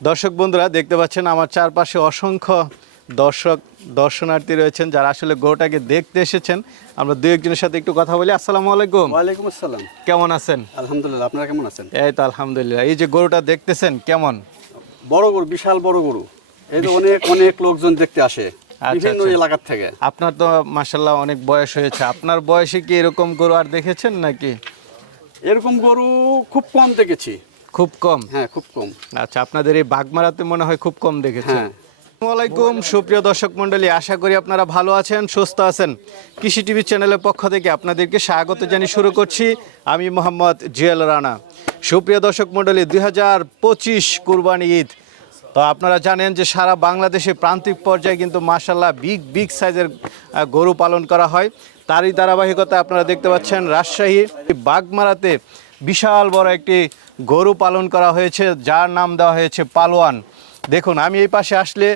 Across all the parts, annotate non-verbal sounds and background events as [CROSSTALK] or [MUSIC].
দর্শক বন্ধুরা দেখতে পাচ্ছেন আমার চারপাশে অসংখ্য দর্শক দর্শনার্থী রয়েছেন যারা আসলে গরুটাকে দেখতে এসেছেন। আমরা দু একজনের সাথে একটু কথা বলি। আসসালামু আলাইকুম। ওয়ালাইকুম আসসালাম। কেমন আছেন? আলহামদুলিল্লাহ আপনারা কেমন আছেন? এই তো আলহামদুলিল্লাহ। এই যে গরুটা দেখতেছেন কেমন? বড় গরু বিশাল বড় গরু। এই তো অনেক অনেক লোকজন দেখতে আসে বিভিন্ন আচ্ছা। এলাকার থেকে। আপনার তো মাসাল্লাহ অনেক বয়স হয়েছে। আপনার বয়সে কি এরকম গরু আর দেখেছেন নাকি? এরকম গরু খুব কম দেখেছি। খুব কম? হ্যাঁ খুব কম। আচ্ছা আপনাদের এই বাগমারাতে মনে হয় খুব কম দেখেছেন হ্যাঁ। আসসালামু আলাইকুম সুপ্রিয় দর্শক মণ্ডলী আশা করি আপনারা ভালো আছেন সুস্থ আছেন। কৃষি টিভি চ্যানেলের পক্ষ থেকে আপনাদেরকে স্বাগত জানিয়ে শুরু করছি আমি মোহাম্মদ জিয়াল রানা। সুপ্রিয় দর্শক মণ্ডলী দুই হাজার পঁচিশ কুরবানি ঈদ। তো আপনারা জানেন যে সারা বাংলাদেশে প্রান্তিক পর্যায়ে কিন্তু মাসাল্লাহ বিগ বিগ সাইজের গরু পালন করা হয়। তারই ধারাবাহিকতা আপনারা দেখতে পাচ্ছেন রাজশাহী বাগমারাতে বিশাল বড় একটি গরু পালন করা হয়েছে, যার নাম দেওয়া হয়েছে পালোয়ান। দেখুন, আমি এই পাশে আসলে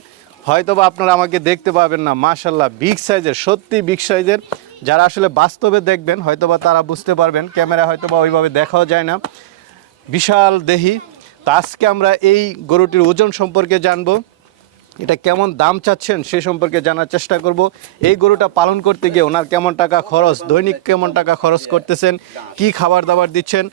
হয়তো বা আপনারা আমাকে দেখতে পাবেন না মাশাল্লাহ বিগ সাইজের, সত্যি বিগ সাইজের। যারা আসলে বাস্তবে দেখবেন হয়তো বা তারা বুঝতে পারবেন ক্যামেরা হয়তো বা ওইভাবে দেখাও যায় না। বিশাল দেহি। তো আজকে আমরা এই গরুটির ওজন সম্পর্কে জানব। এটা কেমন দাম চাচ্ছেন সে সম্পর্কে জানার চেষ্টা করব। এই গরুটা পালন করতে গিয়ে ওনার কেমন টাকা খরচ দৈনিক কেমন টাকা খরচ করতেছেন কি খাবার দাবার দিচ্ছেন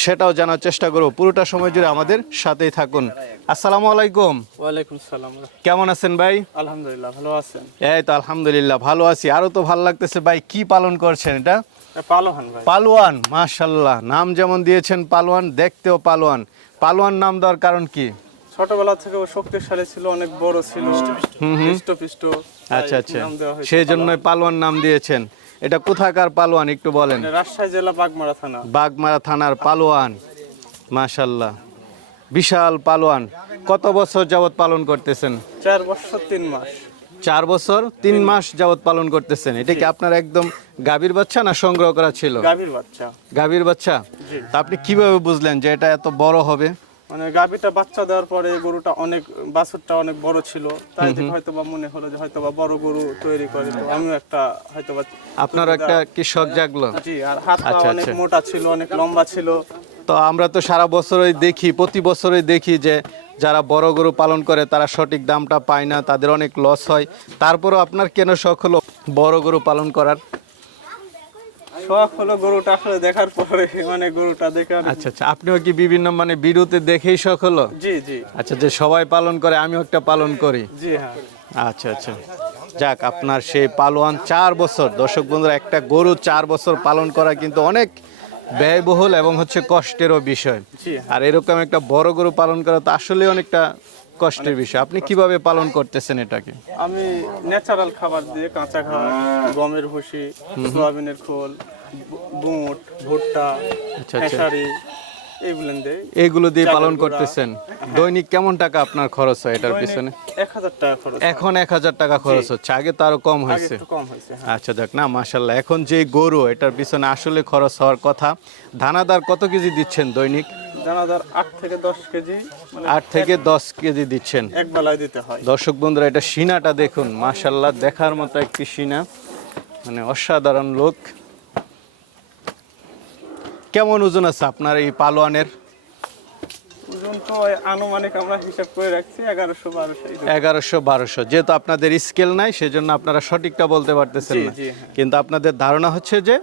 সেটাও জানার চেষ্টা করব। পুরোটা সময় জুড়ে আমাদের সাথেই থাকুন। আসসালামু আলাইকুম। ওয়ালাইকুম সালাম। কেমন আছেন ভাই? আলহামদুলিল্লাহ ভালো আছেন? এই তো আলহামদুলিল্লাহ ভালো আছি। আরও তো ভালো লাগতেছে ভাই কি পালন করছেন এটা? পালোহান ভাই। পালোয়ান মাশাল্লাহ নাম যেমন দিয়েছেন পালোয়ান দেখতেও পালোয়ান। পালোয়ান নাম দেওয়ার কারণ কি? ছোটবেলা থেকে ও শক্তিশালী ছিল অনেক বড় ছিল। আচ্ছা আচ্ছা। সেই জন্যই পালোয়ান। নাম দিয়েছেন। এটা কোথাকার পালোয়ান একটু বলেন? রাজশাহী জেলা বাগমারা থানা। বাগমারা থানার পালোয়ান। মাশাল্লাহ। বিশাল পালোয়ান। কত বছর যাবত পালন করতেছেন? চার বছর তিন মাস। চার বছর তিন মাস যাবত পালন করতেছেন। এটা কি আপনার একদম গাভীর বাচ্চা না সংগ্রহ করা ছিল? গাভীর বাচ্চা। গাভীর বাচ্চা? তা আপনি কীভাবে বুঝলেন যে এটা এত বড় হবে? মানে গাভীটা বাচ্চা দেওয়ার পরে গরুটা অনেক বাছুরটা অনেক বড় ছিল। তাই দেখে হয়তো বা মনে হলো যে হয়তো বা বড় গরু তৈরি করে তো আমিও একটা হয়তো বা আপনার একটা কি শখ জাগলো? জি আর হাত পা আচ্ছা, অনেক আচ্ছা। মোটা ছিল অনেক লম্বা ছিল। তো আমরা তো সারা বছরই দেখি প্রতি বছরই দেখি যে যারা বড় গরু পালন করে তারা সঠিক দামটা পায় না তাদের অনেক লস হয়। তারপরও আপনার কেন শখ হলো বড় গরু পালন করার? শখ হলো গরুটা আসলে দেখার পরে মানে গরুটা দেখে আচ্ছা আচ্ছা আপনিও কি বিভিন্ন মানে ভিডিওতে দেখেই শখ হলো? জি জি। আচ্ছা যে সবাই পালন করে আমিও একটা পালন করি। জি হ্যাঁ। আচ্ছা আচ্ছা। যাক আপনার সেই পালোয়ান চার বছর দর্শক বন্ধুরা একটা গরু চার বছর পালন করা কিন্তু অনেক ব্যয়বহুল এবং হচ্ছে কষ্টেরও বিষয়। আর এরকম একটা বড় গরু পালন করা তো আসলে অনেকটা কষ্টের বিষয়। আপনি কীভাবে পালন করতেছেন এটাকে? আমি ন্যাচারাল খাবার দিয়ে কাঁচা ঘাস গমের ভুসি সোয়াবিনের খোল বুট ভুট্টা আচ্ছা, আচ্ছা। খেসারি এইগুলো দিয়ে পালন করতেছেন। দৈনিক কেমন টাকা আপনার খরচ হয় এটার পিছনে? এক হাজার টাকা খরচ এখন এক হাজার টাকা খরচ হচ্ছে। আগে তো আরও কম আগে হয়েছে কম হ্যাঁ। আচ্ছা যাক না মাশাল্লাহ এখন যে গরু এটার পিছনে আসলে খরচ হওয়ার কথা। দানাদার কত কেজি দিচ্ছেন দৈনিক? দানাদার থেকে দশ কেজি মানে থেকে কেজি দিচ্ছেন। এক বেলায় দিতে হয়। দর্শক বন্ধুরা এটা সিনাটা দেখুন। দেখার মতো একটি সিনা। মানে অসাধারণ লোক কেমন ওজন আছে আপনার এই পালোয়ানের? ওজন তো আনুমানিক আমরা হিসাব করে রাখছি এগারোশো বারোশো এগারোশো বারোশো। যেহেতু আপনাদের স্কেল নাই সেজন্য আপনারা সঠিকটা বলতে পারতেছেন না। হ্যাঁ। কিন্তু আপনাদের ধারণা হচ্ছে যে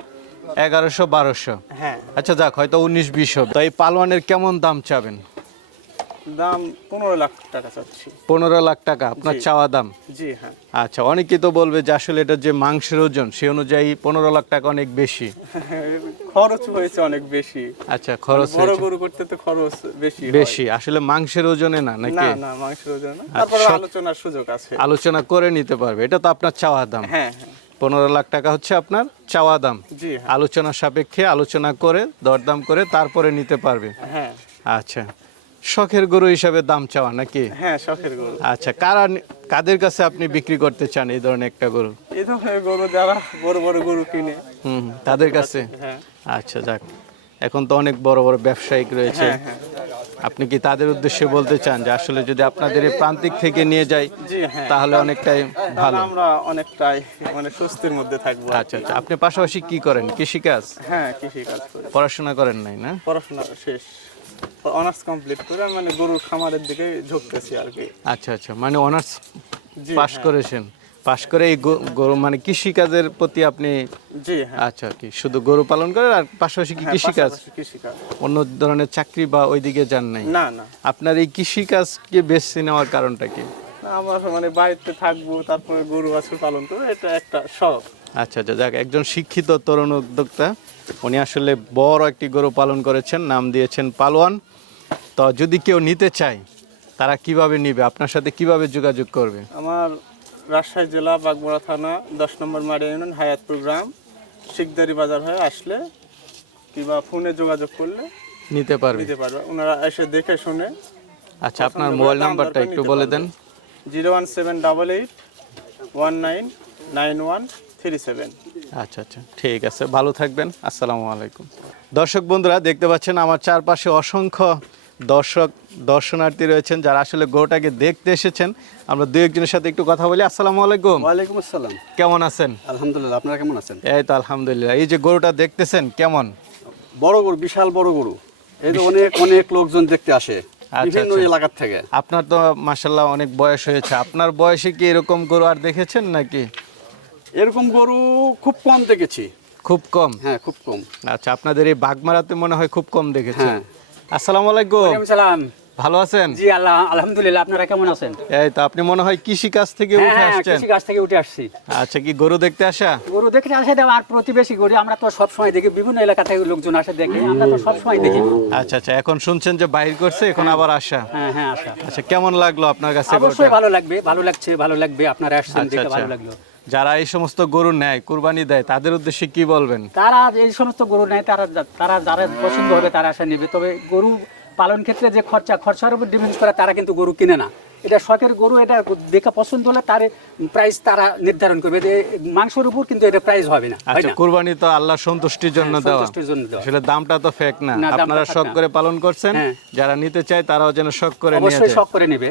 এগারোশো বারোশো? হ্যাঁ। আচ্ছা যাক হয়তো উনিশ বিশ হবে। তো এই পালোয়ানের কেমন দাম চাবেন? দাম পনেরো লাখ টাকা চাচ্ছি। পনেরো লাখ টাকা আপনার চাওয়া দাম? জি হ্যাঁ। আচ্ছা অনেকেই তো বলবে যে আসলে এটা যে মাংসের ওজন সে অনুযায়ী পনেরো লাখ টাকা অনেক বেশি। [LAUGHS] খরচ হয়েছে অনেক বেশি। আচ্ছা খরচ বড় গরু করতে তো খরচ বেশি বেশি আসলে মাংসের ওজনে না না নাকি? না মাংসের ওজন না। তারপরে আলোচনার সুযোগ আছে। আলোচনা করে নিতে পারবে এটা তো আপনার চাওয়া দাম। হ্যাঁ হ্যাঁ। পনেরো লাখ টাকা হচ্ছে আপনার চাওয়া দাম। হ্যাঁ। আলোচনা সাপেক্ষে আলোচনা করে দরদাম করে তারপরে নিতে পারবে। হ্যাঁ। আচ্ছা। শখের গরু হিসাবে দাম চাওয়া নাকি? হ্যাঁ শখের গরু। আচ্ছা কারা কাদের কাছে আপনি বিক্রি করতে চান এই ধরনের একটা গরু? এই ধরনের গরু যারা বড় বড় গরু কিনে। হুম তাদের কাছে? হ্যাঁ। আচ্ছা যাক। এখন তো অনেক বড় বড় ব্যবসায়িক রয়েছে। আপনি কি তাদের উদ্দেশ্যে বলতে চান যে আসলে যদি আপনাদের এই প্রান্তিক থেকে নিয়ে যাই হ্যাঁ। তাহলে অনেকটাই ভালো। আমরা অনেকটাই মানে স্বস্তির মধ্যে থাকব আচ্ছা আচ্ছা। আপনি পাশাপাশি কি করেন? কৃষিকাজ? হ্যাঁ কৃষি কাজ করি। পড়াশোনা করেন নাই না? পড়াশোনা শেষ। অনার্স কমপ্লিট করে মানে গরুর খামারের দিকে ঝুঁকতেছি আর কি। আচ্ছা আচ্ছা। মানে অনার্স পাশ হ্যাঁ। করেছেন। পাশ করে এই গরু মানে কৃষিকাজের প্রতি আপনি জি হ্যাঁ। আচ্ছা কি শুধু গরু পালন করেন আর পাশাপাশি কি হ্যাঁ, কৃষিকাজ? অন্য ধরনের চাকরি বা ওইদিকে যান নাই? না না। আপনার এই কৃষিকাজকে বেছে নেওয়ার কারণটা কি? আমার মানে বাড়িতে থাকব তারপরে গরু বাছুর পালন করব এটা একটা শখ। আচ্ছা আচ্ছা যাক একজন শিক্ষিত তরুণ উদ্যোক্তা উনি আসলে বড় একটি গরু পালন করেছেন নাম দিয়েছেন পালোয়ান। তো যদি কেউ নিতে চায় তারা কীভাবে নিবে? আপনার সাথে কীভাবে যোগাযোগ করবে? আমার রাজশাহী জেলা বাগমারা থানা দশ নম্বর মারিয়া ইউনিয়ন হায়াতপুর গ্রাম। শিকদারি বাজার হয়ে আসলে কিংবা ফোনে যোগাযোগ করলে নিতে পারবে। নিতে পারবে। ওনারা এসে দেখে শুনে আচ্ছা আপনার মোবাইল নাম্বারটা একটু বলে দেন zero one seven double eight one nine nine one three seven. আচ্ছা আচ্ছা ঠিক আছে। ভালো থাকবেন। আসসালামু আলাইকুম। দর্শক বন্ধুরা দেখতে পাচ্ছেন আমার চারপাশে অসংখ্য দর্শক দর্শনার্থী রয়েছেন যারা আসলে গরুটাকে দেখতে এসেছেন। আমরা দু একজনের সাথে একটু কথা বলি। আসসালামু আলাইকুম। ওয়ালাইকুম আসসালাম। কেমন আছেন? আলহামদুলিল্লাহ আপনারা কেমন আছেন? এই তো আলহামদুলিল্লাহ। এই যে গরুটা দেখতেছেন কেমন? বড় গরু বিশাল বড় গরু। এই যে অনেক অনেক লোকজন দেখতে আসে বিভিন্ন আচ্ছা। এলাকার থেকে। আপনার তো মাসাল্লাহ অনেক বয়স হয়েছে। আপনার বয়সে কি এরকম গরু আর দেখেছেন নাকি? এরকম গরু খুব কম দেখেছি। খুব কম? হ্যাঁ খুব কম। আচ্ছা আপনাদের এই বাগমারাতে মনে হয় খুব কম দেখেছেন। হ্যাঁ। আসসালামু আলাইকুম। সালাম। ভালো আছেন? জি আল্লাহ আলহামদুলিল্লাহ আপনারা কেমন আছেন? এই তো আপনি মনে হয় কৃষি কাজ থেকে হ্যাঁ উঠে হ্যাঁ আসছেন? কৃষি কাজ থেকে উঠে আসছি। আচ্ছা কি গরু দেখতে আসা? গরু দেখে আসে দেওয়া আর প্রতিবেশী গরু আমরা তো সব সময় দেখি বিভিন্ন এলাকা থেকে লোকজন আসে দেখি আমরা তো সব সময় দেখি। আচ্ছা আচ্ছা এখন শুনছেন যে বাইর করছে এখন আবার আসা। হ্যাঁ হ্যাঁ আসা। আচ্ছা কেমন লাগল আপনার কাছে অবশ্যই ভালো লাগবে ভালো লাগছে ভালো লাগবে আপনারা আসছেন আচ্ছা দেখে আচ্ছা। ভালো লাগল। যারা এই সমস্ত গরু নেয় কুরবানি দেয় তাদের উদ্দেশ্যে কি বলবেন? তারা এই সমস্ত গরু নেয় তারা তারা যারা পছন্দ হবে তারা আসা নেবে। তবে গরু পালন ক্ষেত্রে যে খরচা খরচার উপর ডিপেন্ড করে তারা কিন্তু গরু কিনে না। এটা শখের গরু এটা দেখে পছন্দ হলে তার প্রাইস তারা নির্ধারণ করবে। যে মাংসের উপর কিন্তু এটা প্রাইস হবে না হয় আচ্ছা কুরবানি তো আল্লাহ সন্তুষ্টির জন্য হ্যাঁ, দেওয়া। আসলে দামটা তো ফেক না। না, আপনারা শখ করে পালন করছেন। হ্যাঁ। যারা নিতে চায় তারাও যেন শখ করে নিয়ে অবশ্যই শখ করে নেবে।